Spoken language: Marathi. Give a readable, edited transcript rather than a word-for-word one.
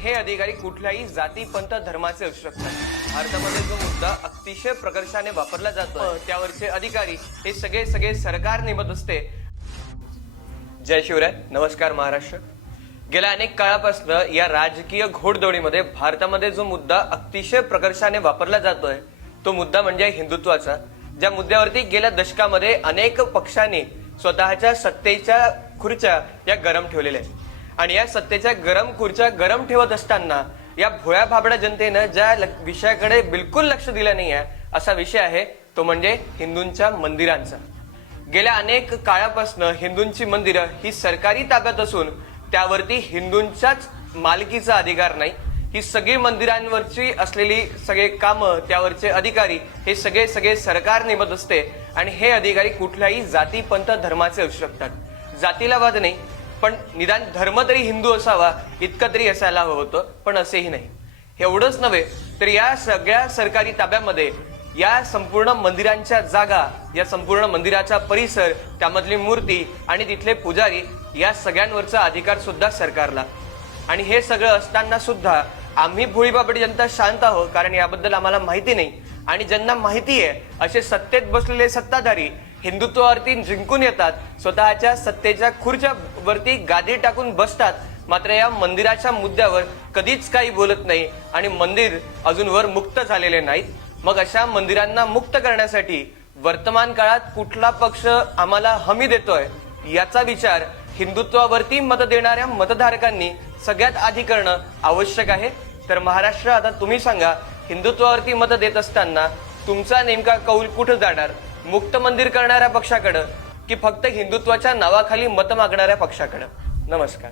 हे अधिकारी कुठल्याही जाती पंथ धर्माचे असू शकतात। भारतामध्ये जो मुद्दा अतिशय प्रकर्षाने वापरला जातो त्यावरचे अधिकारी हे सगळे सरकार नेमत असते। जय शिवराय, नमस्कार महाराष्ट्र। गेल्या अनेक काळापासून या राजकीय घोडदौडीमध्ये भारतामध्ये जो मुद्दा अतिशय प्रकर्षाने वापरला जातोय तो मुद्दा म्हणजे हिंदुत्वाचा, ज्या मुद्द्यावरती गेल्या दशकामध्ये अनेक पक्षांनी स्वतःच्या सत्तेच्या खुर्च्या या गरम ठेवलेल्या आहेत। आणि या सत्तेच्या गरम खुर्च्या गरम ठेवत असताना या भोळ्या भाबड्या जनतेनं ज्या विषयाकडे बिलकुल लक्ष दिलं नाही आहे असा विषय आहे तो म्हणजे हिंदूंच्या मंदिरांचा। गेल्या अनेक काळापासून हिंदूंची मंदिरं ही सरकारी ताब्यात असून त्यावरती हिंदूंच्याच मालकीचा अधिकार नाही। ही सगळी मंदिरांवरची असलेली सगळे कामं त्यावरचे अधिकारी हे सगळे सरकार नेमत असते आणि हे अधिकारी कुठल्याही जाती पंथ धर्माचे असू शकतात। जातीला वाद नाही, पण निदान धर्म तरी हिंदू असावा इतकं तरी असायला हवं होतं, पण असेही नाही। एवढंच नव्हे तर या सगळ्या सरकारी ताब्यामध्ये या संपूर्ण मंदिरांच्या जागा, या संपूर्ण मंदिराचा परिसर, त्यामधली मूर्ती आणि तिथले पुजारी या सगळ्यांवरचा अधिकार सुद्धा सरकारला। आणि हे सगळं असताना सुद्धा आम्ही भोळी बाबडी जनता शांत आहोत, कारण याबद्दल आम्हाला माहिती नाही। आणि ज्यांना माहिती आहे असे सत्तेत बसलेले सत्ताधारी हिंदुत्वावरती जिंकून येतात, स्वतःच्या सत्तेच्या खुर्च्या वरती गादी टाकून बसतात, मात्र या मंदिराच्या मुद्द्यावर कधीच काही बोलत नाही आणि मंदिर अजूनवर मुक्त झालेले नाहीत। मग अशा मंदिरांना मुक्त करण्यासाठी वर्तमान काळात कुठला पक्ष आम्हाला हमी देतोय याचा विचार हिंदुत्वावरती मत देणाऱ्या मतधारकांनी सगळ्यात आधी करणं आवश्यक आहे। तर महाराष्ट्र, आता तुम्ही सांगा, हिंदुत्वावरती मत देत असताना तुमचा नेमका कौल कुठं जाणार? मुक्त मंदिर करणाऱ्या पक्षाकडं की फक्त हिंदुत्वाच्या नावाखाली मत मागणाऱ्या पक्षाकडं? नमस्कार।